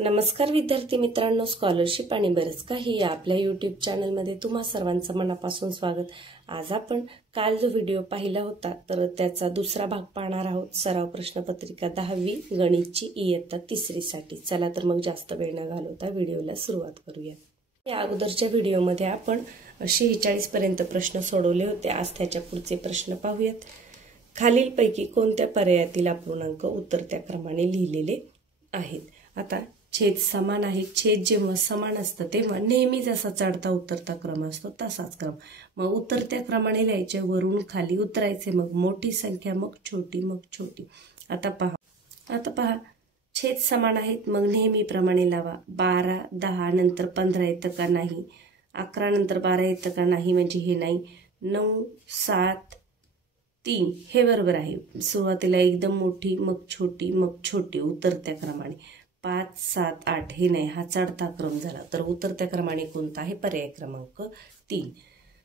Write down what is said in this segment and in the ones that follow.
नमस्कार विद्यार्थी मित्रांनो, स्कॉलरशिप आणि बरेच काही या आपल्या यूट्यूब चॅनलमध्ये तुम्हा सर्वांचं मनापासून स्वागत। आज आपण काल जो व्हिडिओ पाहिला होता तर त्याचा दुसरा भाग पाहणार आहोत। सराव प्रश्नपत्रिका 10वी गणितची इयत्ता 3री साठी। चला तर मग जास्त वेळ न घालवता व्हिडिओला सुरुवात करूया। या अगोदरच्या व्हिडिओमध्ये आपण 46 पर्यंत प्रश्न सोडवले होते। आज त्याच्या पुढचे प्रश्न पाहूयात। खालीलपैकी कोणत्या पर्यायातील अपूर्णांक उतरत्या क्रमाने लिहिलेले आहेत। आता छेद समान आहे। छेद जेव्हा समान असतं तेव्हा नेहमी जसा चढता उतरता क्रम असतो तसाच क्रम। मग उतरत्या क्रमाने लिहायचे, वरून खाली उतरायचे, मग मोठी संख्या, मग छोटी, मग छोटी। आता पहा छेद समान आहेत, मग नेहमीप्रमाणे लावा। 12 10 नंतर 15 येतं का नाही, 11 नंतर 12 येतं का नाही, म्हणजे हे नाही। 9 7 3 हे बरोबर आहे। सुरुवातीला एकदम मोठी, मग छोटी, मग छोटी उतरत्या क्रमाने। 5 7 8 हे नाही, हा चढता क्रम झाला। तर उतरत्या क्रमाने कोणता आहे? पर्याय क्रमांक 3।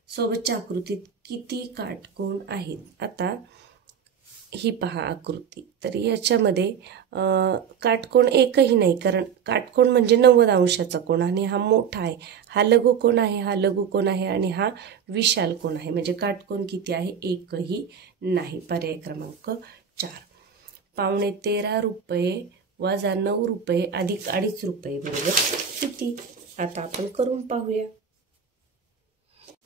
सोबतच्या आकृतीत किती काटकोन आहेत? आता ही पहा आकृती, तर याच्यामध्ये काटकोन एकही नाही, कारण काटकोन म्हणजे 90 अंशाचा कोन आणि हा मोठा आहे, हा लघुकोन आहे, हा लघुकोन आहे आणि हा विशाल कोन आहे। म्हणजे काटकोन किती आहे? एकही नाही। पर्याय क्रमांक 4। पावणे 13 रुपये वजा 9 रुपये अधिक 2.5 रुपये बरोबर किती? आता आपण करून पाहूया।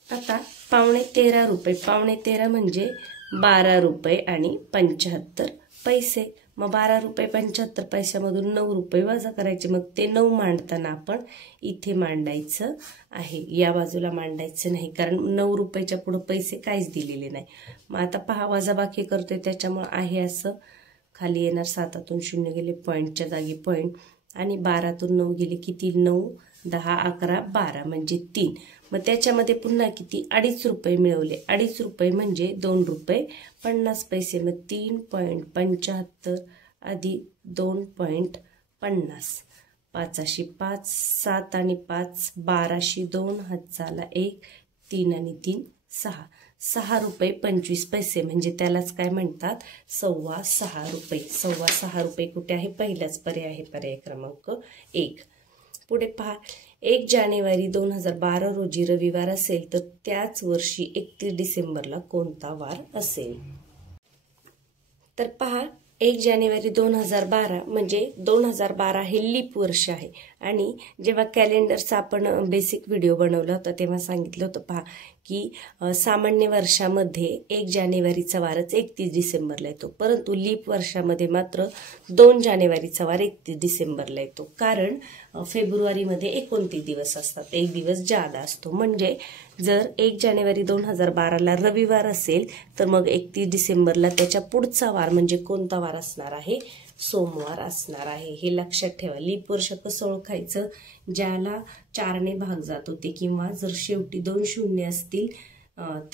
आता पावणे 13 रुपये, पावणे 13 म्हणजे 12 रुपये आणि 75 पैसे। मग 12 रुपये 75 पैशामधून 9 रुपये वजा करायचे, मग ते 9 मांडताना आपण इथे मांडायचं आहे, या बाजूला मांडायचं नाही, कारण 9 रुपयाच्या पुढे पैसे काहीच दिलेले नाही। मग आता पहा वजाबाकी करतोय त्याच्यामुळे आहे असं खाली येणार। 7तून 0 गेले, पॉईंटच्या जागी पॉईंट, आणि 12तून 9 गेले किती? 9 10 11 12 म्हणजे 3। मग त्याच्यामध्ये पुन्हा किती? 2.5 रुपये मिळवले। 2.5 रुपये म्हणजे 2 रुपये 50 पैसे। मग 3.75 अधिक 2.50, 5 5 7 आणि 5 12 2 हात झाला 1, 3 आणि 3 6, 6 रुपये 25 पैसे म्हणजे त्यालाच काय म्हणतात? 6.25 रुपये। 6.25 रुपये कुठे आहे? पहिलाच पर्याय आहे, पर्याय क्रमांक 1। पुढे पहा, 1 जानेवारी 2012 रोजी रविवार असेल तर त्याच वर्षी 31 डिसेंबरला कोणता वार असेल? तर पहा, 1 जानेवारी 2012 म्हणजे 2012 हे लीप वर्ष आहे। आणि जेव्हा कॅलेंडरचा आपण बेसिक व्हिडिओ बनवला होता तेव्हा सांगितलं होतं पहा की सामान्य वर्षामध्ये 1 जानेवारीचा वारच 31 डिसेंबरला येतो, परंतु लीप वर्षामध्ये मात्र 2 जानेवारीचा वार 31 डिसेंबरला येतो, कारण फेब्रुवारीमध्ये 29 दिवस असतात, एक दिवस जादा असतो। म्हणजे जर 1 जानेवारी 2012ला रविवार असेल तर मग 31 डिसेंबरला त्याच्या पुढचा वार म्हणजे कोणता वार असणार आहे? सोमवार असणार आहे। हे लक्षात ठेवा। लीप वर्ष कसं ओळखायचं? ज्याला 4ने भाग जात होते किंवा जर शेवटी 2 शून्य असतील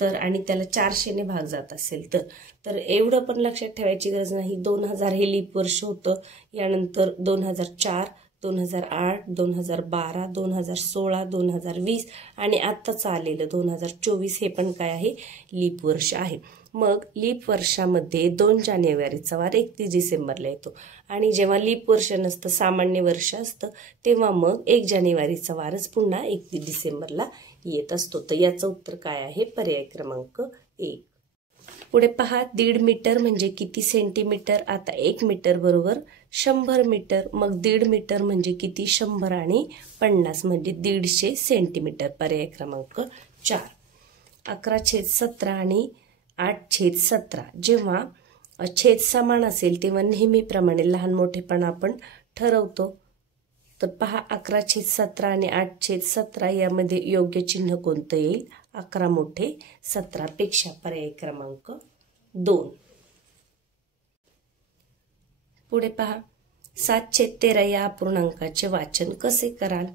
तर आणि त्याला 400ने भाग जात असेल तर एवढं पण लक्षात ठेवायची गरज नाही। 2000 हे लीप वर्ष होतं, यानंतर 2004 2008 2012 2016 2020 आणि आत्ताच आलेलं 2024 हे पण काय आहे? लीप वर्ष आहे। मग लीप वर्षामध्ये 2 जानेवारीचा वार 31 डिसेंबरला येतो, आणि जेव्हा लीप वर्ष नसतं, सामान्य वर्ष असतं, तेव्हा मग 1 जानेवारीचा वारच पुन्हा 31 डिसेंबरला येत असतो। तर याचं उत्तर काय आहे? पर्याय क्रमांक 1। पुढे पहा, 1.5 मीटर म्हणजे किती सेंटीमीटर? आता 1 मीटर बरोबर 100 मीटर, मग 1.5 मीटर म्हणजे किती? 100 आणि 50 म्हणजे 150 सेंटीमीटर। पर्याय क्रमांक 4। 11/17 आणि 8/17 जेव्हा छेद समान असेल तेव्हा नेहमीप्रमाणे लहान मोठेपणा आपण ठरवतो। तर पहा, 11/17 आणि 8/17 यामध्ये योग्य चिन्ह कोणतं येईल? 11 मोठे 17 पेक्षा। पर्याय क्रमांक 2। पुढे पहा, 7/13 या अपूर्णांकाचे वाचन कसे कराल?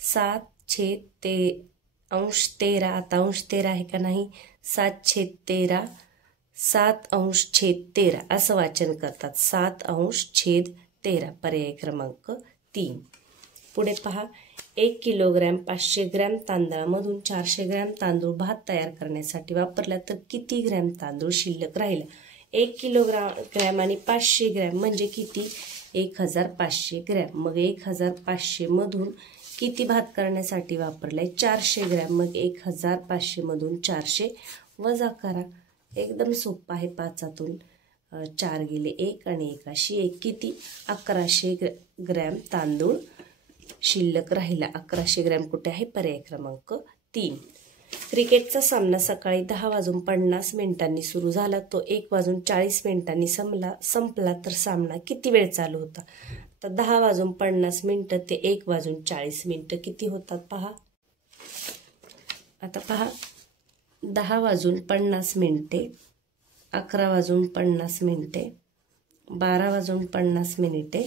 7/13 आता अंश 13 आहे का नाही? 7/13 7/13 असं वाचन करतात, 7/13। पर्याय क्रमांक 3। पुढे पहा, 1 किलोग्रॅम 500 ग्रॅम तांदळामधून 400 ग्रॅम तांदूळ भात तयार करण्यासाठी वापरला तर किती ग्रॅम तांदूळ शिल्लक राहिला? 1 किलोग्रॅम आणि 500 ग्रॅम म्हणजे किती? 1500 ग्रॅम. मग 1500 मधून किती भाग करण्यासाठी वापरलाय? 400 ग्रॅम. मग 1500 मधून 400 वजा करा. एकदम सोपं आहे. 5तून 4 गेले 1 आणि 1 किती? 1100 ग्रॅम तांदूळ शिल्लक राहिला. 1100 ग्रॅम कुठे आहे? पर्याय क्रमांक 3. क्रिकेटचा सामना सकाळी 10:50 सुरू झाला. तो 1:40 संपला तर सामना किती वेळ चालू होता? तर 10:50 ते 1:40 किती होतात पहा. आता पहा, 10:50, 11:50, 12:50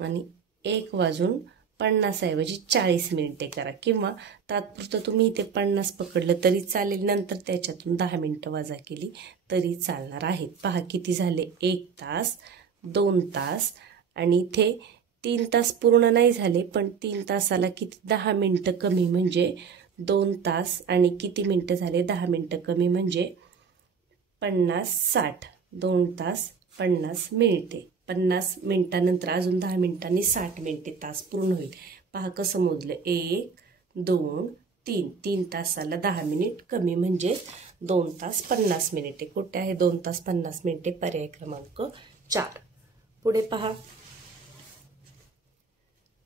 आणि 1:50 ऐवजी 40 मिनिटे करा. किंवा तात्पुरतं तुम्ही इथे 50 पकडलं तरी चालेल. नंतर त्याच्यातून 10 मिनिटं वजा केली तरी चालणार आहेत. पहा किती झाले? 1 तास, 2 तास आणि इथे 3 तास पूर्ण नाही झाले. पण 3 तासाला किती? 10 मिनिटं कमी म्हणजे 2 तास आणि किती मिनिटं झाले? 10 मिनिटं कमी म्हणजे 50, 60. 2 तास 50 मिनिटे. 50 मिनिटानंतर अजून 10 मिनिटांनी 60 मिनिटे तास पूर्ण होईल. पहा कसं मोजलं? 1, 2, 3. 3 तासाला 10 मिनिट कमी म्हणजे 2 तास 50 मिनिटे. कुठे आहे 2 तास 50 मिनिटे? पर्याय क्रमांक 4. पुढे पहा,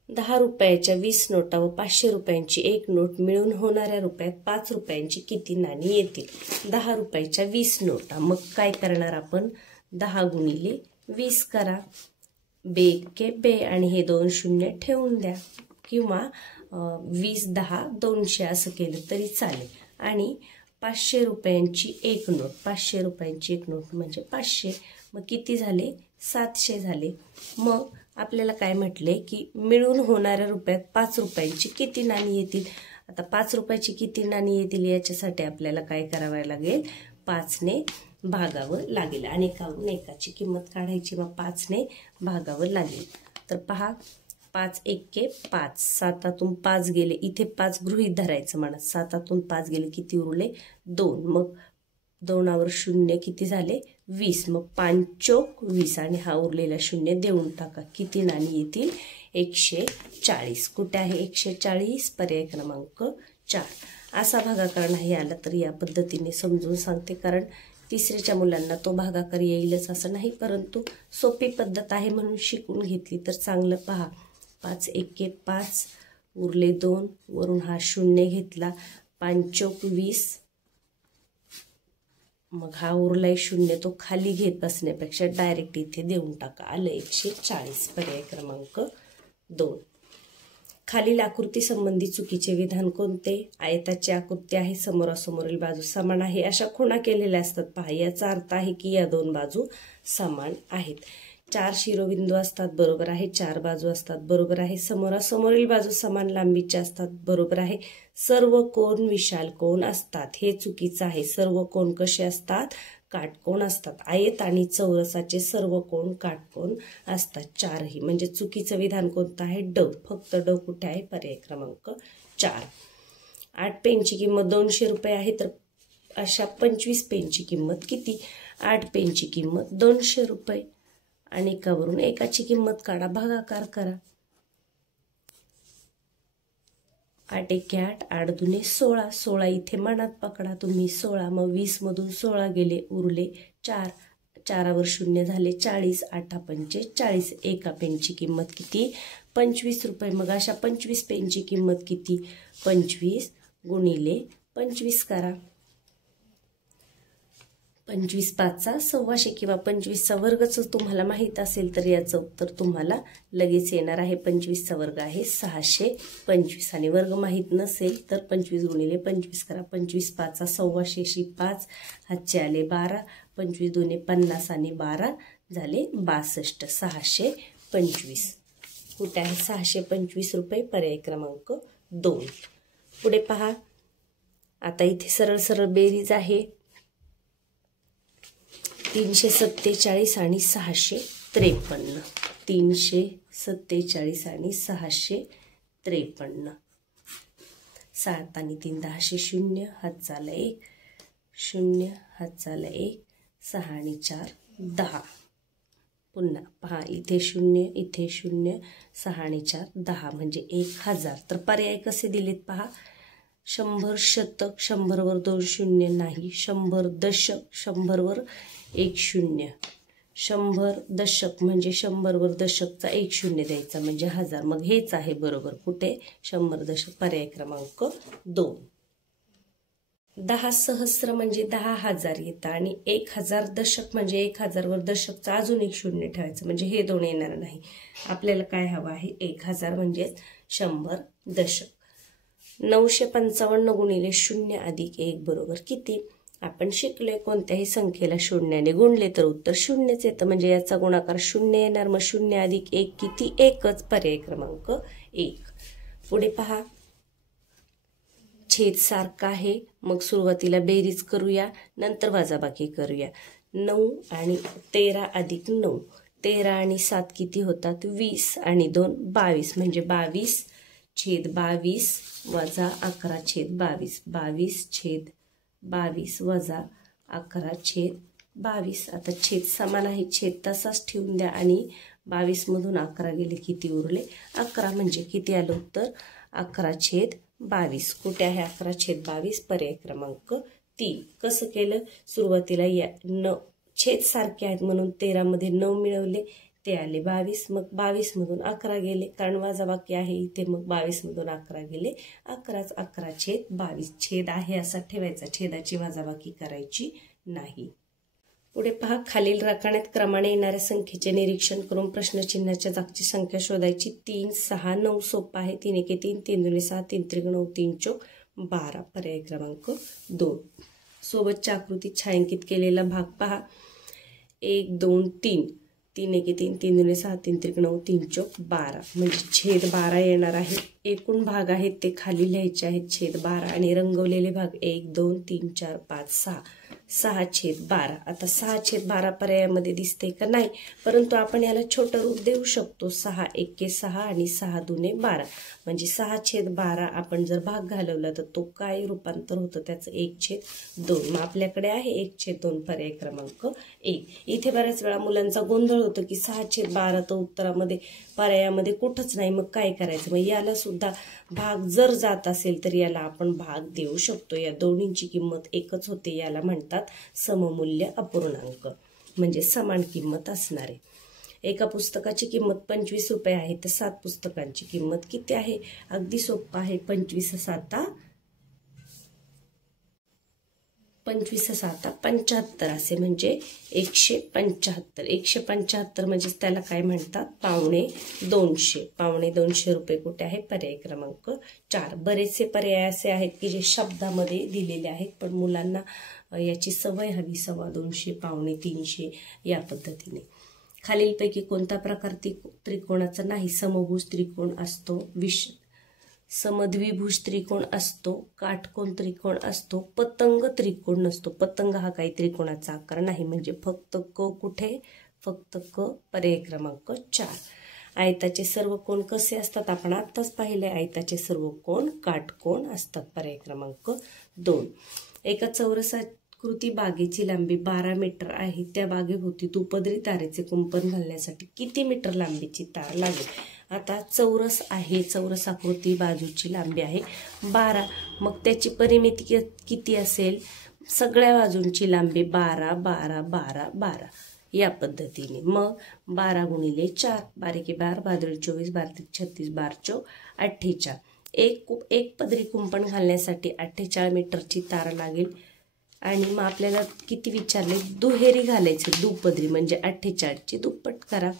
10 रुपयाच्या 20 नोटा व 500 रुपयांची एक नोट मिळून होणाऱ्या रुपयात 5 रुपयांची किती नाणी येतील? 10 रुपयाच्या 20 नोटा. मग काय करणार आपण? 10 गुणिले 20 करा. बे बे आणि हे 2 शून्य ठेवून द्या. किंवा 20, 10, 200 असं केलं तरी चालेल. आणि 500 रुपयांची एक नोट. 500 रुपयांची एक नोट म्हणजे 500. मग किती झाले? 700 झाले. मग आपल्याला काय म्हटले की मिळून होणाऱ्या रुपयात 5 रुपयांची किती नाणी येतील? आता 5 रुपयाची किती नाणी येतील याच्यासाठी आपल्याला काय करावं लागेल? 5ने भागावं लागेल. आणि एकावरून एकाची किंमत काढायची. मग 5ने भागावं लागेल. तर पहा, 5 1 5. 7तून 5 गेले. इथे 5 गृहीत धरायचं म्हणा. 7तून 5 गेले किती उरले? 2. मग 2वर शून्य किती झाले? 20. मग 5 चोक 20 आणि हा उरलेला शून्य देऊन टाका. किती नाणी येतील? 140. कुठे आहे 140? पर्याय क्रमांक 4. असा भागाकार नाही आला तर या पद्धतीने समजून सांगते. कारण तिसरीच्या मुलांना तो भागाकार येईलच असं नाही, परंतु सोपी पद्धत आहे म्हणून शिकून घेतली तर चांगलं. पहा, 5 1 5 उरले 2. वरून हा शून्य घेतला. 5 चोक 20. मग हा उरलाय शून्य, तो खाली घेत बसण्यापेक्षा डायरेक्ट इथे देऊन टाका. आलं 140. पर्याय क्रमांक 2. खालील आकृती संबंधी चुकीचे विधान कोणते? आयताची आकृती आहे, समोरासमोरील बाजू समान आहे, अशा खुणा केलेल्या असतात. पहा, याचा अर्थ आहे की या 2 बाजू समान आहेत. 4 शिरोबिंदू असतात, बरोबर आहे. 4 बाजू असतात, बरोबर आहे. समोरासमोरील बाजू समान लांबीच्या असतात, बरोबर आहे. सर्व कोन विशाल कोन असतात, हे चुकीचं आहे. सर्व कोन कसे असतात? काटकोन असतात. आयत आणि चौरसाचे सर्व कोन काटकोन असतात. 4ही म्हणजे चुकीचं विधान कोणतं आहे? ड. फक्त ड कुठे आहे? पर्याय क्रमांक 4. 8 पेनची किंमत 200 रुपये आहे, तर अशा 25 पेनची किंमत किती? 8 पेनची किंमत 200 रुपये. आणि एकावरून एकाची किंमत काढा, भागाकार करा. 8 1 8, 8 दुने 16. 16 इथे मनात पकडा तुम्ही 16. मग 20 मधून 16 गेले, उरले 4. 4वर शून्य झाले 40. 8 पंचे 40. एका पेनची किंमत किती? 25 रुपये. मग अशा 25 पेनची किंमत किती? 25 गुणिले 25 करा. 25 5 125 किंवा 25चा वर्गच तुम्हाला माहीत असेल तर याचं उत्तर तुम्हाला लगेच येणार आहे. 25चा वर्ग आहे 625 आणि वर्ग माहीत नसेल तर 25 गुणिले 25 करा. 25 5 125 5 हातचे आले 12. 25 दुने 50 आणि 12 झाले 62. 625. कुठे आहे 625 रुपये? पर्याय क्रमांक 2. पुढे पहा, आता इथे सरळ सरळ बेरीज आहे. 347 आणि 653. 347 आणि 653. 7 आणि 3 10, 0 हातचाला 1, 0 हातचाला 1, 6 आणि 4 10. पुन्हा पहा, इथे 0 इथे 0, 6 आणि 4 10 म्हणजे 1000. तर पर्याय कसे दिलेत पहा. 100 शतक, 100 वर 2 शून्य नाही. 100 दशक, 100 वर 1 शून्य. 100 दशक म्हणजे 100 वर दशकचा 1 शून्य द्यायचा म्हणजे 1000. मग हेच आहे बरोबर. कुठे? 100 दशक. पर्याय क्रमांक 2. 10 सहस्र म्हणजे 10,000 येतं आणि 1000 दशक म्हणजे 1000 वर दशकचा अजून 1 शून्य ठेवायचं म्हणजे हे 2 येणार नाही. आपल्याला काय हवं आहे? 1000 म्हणजे 100 दशक. 955 गुणिले 0 अधिक 1 बरोबर किती? आपण शिकलोय कोणत्याही संख्येला शून्याने गुणले तर उत्तर 0च येतं म्हणजे याचा गुणाकार 0 येणार. मग 0 अधिक 1 किती? 1च. पर्याय क्रमांक 1. पुढे पहा, छेद सारखा आहे. मग सुरुवातीला बेरीज करूया, नंतर वजाबाकी करूया. 9 आणि 13 अधिक 9. 13 आणि 7 किती होतात? 20 आणि 2 22 म्हणजे 22 छेद 22 वजा 11 छेद 22. 22 छेद 22 वजा 11 छेद 22. आता छेद समान आहे, छेद तसाच ठेवून द्या आणि 22 मधून 11 गेले किती उरले? 11 म्हणजे किती आलं उत्तर? 11 छेद 22. कुठे आहे 11 छेद 22? पर्याय क्रमांक 3. कसं केलं? सुरुवातीला या छेद सारखे आहेत म्हणून 13 मध्ये 9 मिळवले, ते आले 22. मग 22 मधून 11 गेले कारण वजाबाकी आहे इथे. मग 22 मधून 11 गेले 11च. 11 छेद 22. छेद आहे असा ठेवायचा, छेदाची वजाबाकी करायची नाही. पुढे पहा, खालील राखाण्यात क्रमाने येणाऱ्या संख्येचे निरीक्षण करून प्रश्नचिन्हाच्या जागची संख्या शोधायची. 3, 6, 9 सोपा आहे. 3 एके 3, 3 दुने 6, 3 त्रिक 9, 3 चौक 12. पर्याय क्रमांक 2. सोबतच्या आकृतीत छायांकित केलेला भाग पहा. 1, 2, 3. 3 एके 3, 3 दुने 6, 3 त्रिक 9, 3 चौक 12 म्हणजे छेद 12 येणार आहे. एकूण भाग आहेत ते खाली लिहायचे आहेत छेद 12 आणि रंगवलेले भाग 1, 2, 3, 4, 5, 6. 6 छेद 12. आता 6 छेद 12 पर्यायामध्ये दिसते का? नाही, परंतु आपण याला छोटं रूप देऊ शकतो. 6 एके 6 आणि 6 दुने 12 म्हणजे 6 छेद 12. आपण जर भाग घालवला तर तो काय रूपांतर होतं त्याचं? 1 छेद 2. मग आपल्याकडे आहे 1 छेद 2. पर्याय क्रमांक 1. इथे बऱ्याच वेळा मुलांचा गोंधळ होतो की 6 छेद 12 तर उत्तरामध्ये पर्यायामध्ये कुठंच नाही. मग काय करायचं? मग याला सुद्धा भाग जर जात असेल तर याला आपण भाग देऊ शकतो. या दोन्हींची किंमत एकच होते. याला म्हणतात सममूल्य अपूर्णांक म्हणजे समान किंमत असणारे. एका पुस्तकाची किंमत 25 रुपये आहे तर 7 पुस्तकांची किंमत किती आहे? अगदी सोपं आहे. 25 7 75 असे म्हणजे 175. 175 म्हणजे त्याला काय म्हणतात? पावणे 200. पावणे 200 रुपये कुठे आहे? पर्याय क्रमांक 4. बरेचसे पर्याय असे आहेत की जे शब्दामध्ये दिलेले आहेत पण मुलांना याची सवय हवी. 225, पावणे 300 या पद्धतीने. खालीलपैकी कोणता प्रकार त्रिकोणाचा नाही? समभुज त्रिकोण असतो, समद्विभुज त्रिकोण असतो, काटकोन त्रिकोण असतो, पतंग त्रिकोण नसतो. पतंग हा काही त्रिकोणाचा आकार नाही म्हणजे फक्त क. कुठे? फक्त क. पर्याय क्रमांक 4. आयताचे सर्व कोण कसे असतात? आपण आत्ताच पाहिले. आयताचे सर्व कोण काटकोन असतात. पर्याय क्रमांक 2. एका चौरसाकृती बागेची लांबी 12 मीटर आहे. त्या बागेभोवती दुपदरी तारेचे कुंपण घालण्यासाठी किती मीटर लांबीची तार लागेल? आता चौरस आहे, चौरस आकृती बाजूची लांबी आहे 12. मग त्याची परिमिती किती असेल? सगळ्या बाजूंची लांबी 12 12 12 12 या पद्धतीने. मग 12 गुणिले 4. 12 एके 12, 12 24, 12 36, 12 चौक 48. एक पदरी कुंपण घालण्यासाठी 48 मीटरची तार लागेल. आणि मग आपल्याला किती विचारले? दुहेरी घालायचे. दुपदरी म्हणजे 48ची दुप्पट करा.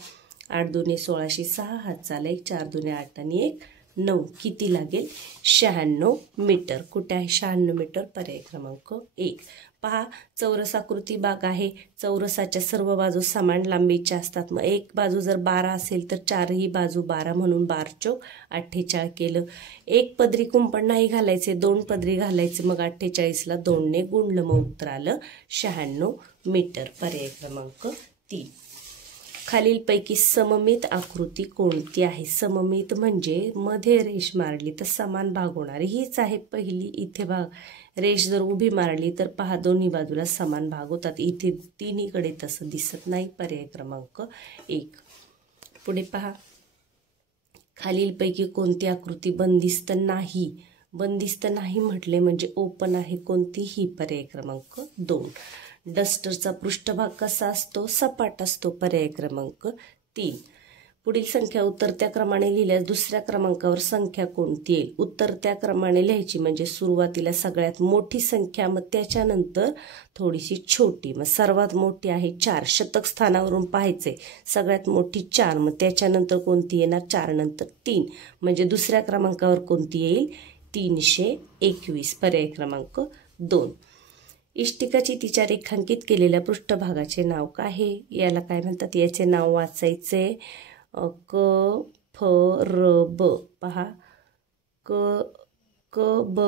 8 दुने 16, 6 हात चाला 1, 4 दुने 8 आणि 1 9. किती लागेल? 96 मीटर. कुठे आहे? 96 मीटर. पर्याय क्रमांक 1. पहा, चौरसाकृती बाग आहे. चौरसाच्या सर्व बाजू समान लांबीच्या असतात. मग एक बाजू जर 12 असेल तर चारही बाजू 12 म्हणून 12 चौक 48 केलं. एक पदरी कुंपण नाही घालायचे, 2 पदरी घालायचे. मग 48ला 2 ने गुणलं मग उत्तर आलं 96 मीटर. पर्याय क्रमांक 3. खालीलपैकी सममित आकृती कोणती आहे? सममित म्हणजे मध्ये रेष मारली तर समान भाग होणार, हीच आहे पहिली. इथे भाग रेष जर उभी मारली तर पहा दोन्ही बाजूला समान भाग होतात. इथे तिन्हीकडे तसं दिसत नाही. पर्याय क्रमांक 1. पुढे पहा, खालीलपैकी कोणती आकृती बंदिस्त नाही? बंदिस्त नाही म्हटले म्हणजे ओपन आहे कोणतीही. पर्याय क्रमांक 2. डस्टरचा पृष्ठभाग कसा असतो? सपाट असतो. पर्याय क्रमांक 3. पुढील संख्या उतरत्या क्रमाने लिहिल्यास दुसऱ्या क्रमांकावर संख्या कोणती येईल? उतरत्या क्रमाने लिहायची म्हणजे सुरुवातीला सगळ्यात मोठी संख्या, मग त्याच्यानंतर थोडीशी छोटी, मग सर्वात मोठी आहे 4. शतक स्थानावरून पाहायचे, सगळ्यात मोठी 4, मग त्याच्यानंतर कोणती येणार? 4 नंतर 3, म्हणजे दुसऱ्या क्रमांकावर कोणती येईल? 321. पर्याय क्रमांक 2. इष्टिकाची तिच्या रेखांकित केलेल्या पृष्ठभागाचे नाव काय आहे? याला काय म्हणतात? याचे नाव वाचायचे क फ र ब. पहा, क ब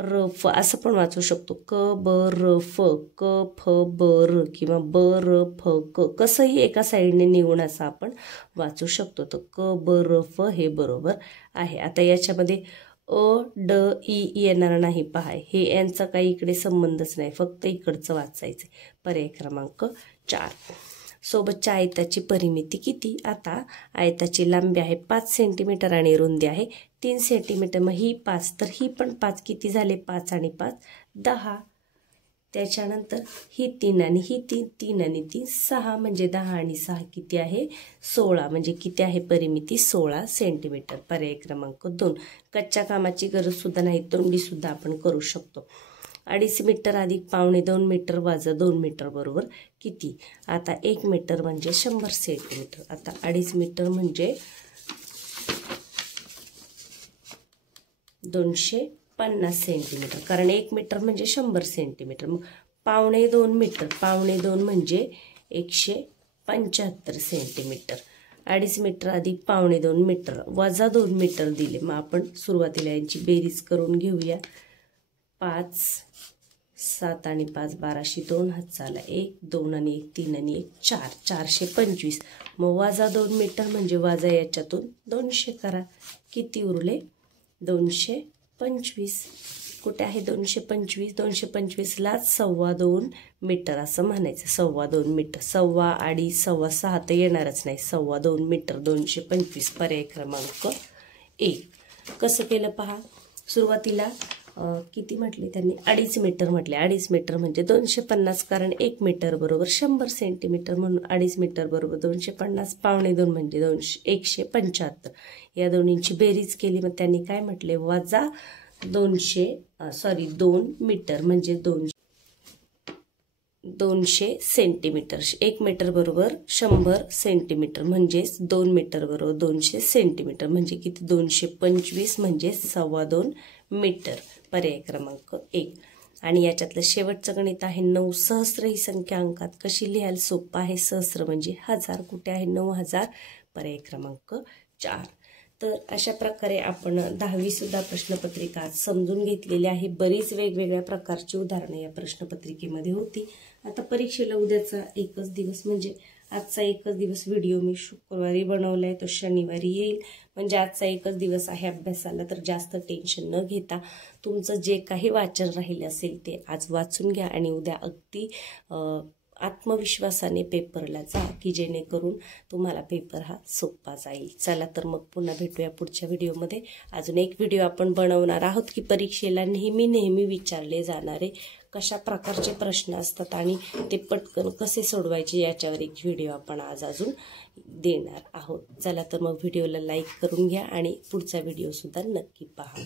र फ असं पण वाचू शकतो. क ब र फ, क फ ब र किंवा ब र फ क, कसंही एका साईडने निघून असं आपण वाचू शकतो. तर क ब र फ हे बरोबर आहे. आता याच्यामध्ये अ ड ई येणार नाही. पहा, हे यांचा काही इकडे संबंधच नाही, फक्त इकडचं वाचायचं. पर्याय क्रमांक 4. सोबतच्या आयताची परिमिती किती? आता आयताची लांबी आहे 5 सेंटीमीटर आणि रुंदी आहे 3 सेंटीमीटर. मग ही 5 तर ही पण 5. किती झाले? 5 आणि 5 10. त्याच्यानंतर ही 3 आणि ही 3, 3 आणि 3 6, म्हणजे 10 आणि 6 किती आहे? 16, म्हणजे किती आहे परिमिती? 16 सेंटीमीटर. पर्याय क्रमांक 2. कच्च्या कामाची गरज सुद्धा नाही, तोंडी सुद्धा आपण करू शकतो. 2.5 मीटर अधिक 2.25 मीटर वजा 2 मीटर बरोबर किती? आता 1 मीटर म्हणजे 100 सेंटीमीटर. आता 2.5 मीटर म्हणजे 250 सेंटीमीटर, कारण 1 मीटर म्हणजे 100 सेंटीमीटर. मग 2.25 मीटर, 2.25 म्हणजे 175 सेंटीमीटर. 2.5 मीटर अधिक 2.25 मीटर वजा 2 मीटर दिले. मग आपण सुरुवातीला यांची बेरीज करून घेऊया. 5 7 आणि 5 12, 2 हाताला 1, 2 आणि 1 3 आणि 1 4, 425. मग वजा 2 मीटर म्हणजे वजा याच्यातून 200 करा. किती उरले? 225. कुठे आहे 225? 225ला 2.25 मीटर असं म्हणायचं. 2.25 मीटर. 2.25, 2.26 तर येणारच नाही. 2.25 मीटर 225. पर्याय क्रमांक 1. कसं केलं पहा, सुरुवातीला किती म्हटले त्यांनी? 2.5 मीटर म्हटले. 2.5 मीटर म्हणजे 250, कारण 1 मीटर बरोबर 100 सेंटीमीटर, म्हणून 2.5 मीटर बरोबर 250. 2.25 म्हणजे 175. या दोन्हींची बेरीज केली. मग त्यांनी काय म्हटले? वजा 2 मीटर म्हणजे 200 सेंटीमीटर. 1 मीटर बरोबर 100 सेंटीमीटर, म्हणजेच 2 मीटर बरोबर 200 सेंटीमीटर, म्हणजे किती? 225 म्हणजे 2.25 मीटर. पर्याय क्रमांक 1. आणि याच्यातलं शेवटचं गणित आहे 9. सहस्र ही संख्या अंकात कशी लिहायला? सोपं आहे. सहस्र म्हणजे 1000. कुठे आहे? 9000. पर्याय क्रमांक 4. तर अशा प्रकारे आपण 10वी सुद्धा प्रश्नपत्रिका आज समजून घेतलेली आहे. बरीच वेगवेगळ्या प्रकारची उदाहरणं या प्रश्नपत्रिकेमध्ये होती. आता परीक्षेला उद्याचा एकच दिवस, म्हणजे आजचा एकच दिवस व्हिडिओ मी शुक्रवारी बनवलाय, तो शनिवारी येईल. म्हणजे आजचा एकच दिवस आहे अभ्यासाला, तर जास्त टेन्शन न घेता तुमचं जे काही वाचन राहिले असेल ते आज वाचून घ्या आणि उद्या अगदी आत्मविश्वासाने पेपरला जा, की जेणेकरून तुम्हाला पेपर हा सोपा जाईल. चला तर मग पुन्हा भेटूया पुढच्या व्हिडिओमध्ये. अजून एक व्हिडिओ आपण बनवणार आहोत की परीक्षेला नेहमी विचारले जाणारे कशा प्रकारचे प्रश्न असतात आणि ते पटकन कसे सोडवायचे याच्यावर एक व्हिडिओ आपण आज अजून देणार आहोत. चला तर मग व्हिडिओला लाईक करून घ्या आणि पुढचा व्हिडिओ सुद्धा नक्की पहा.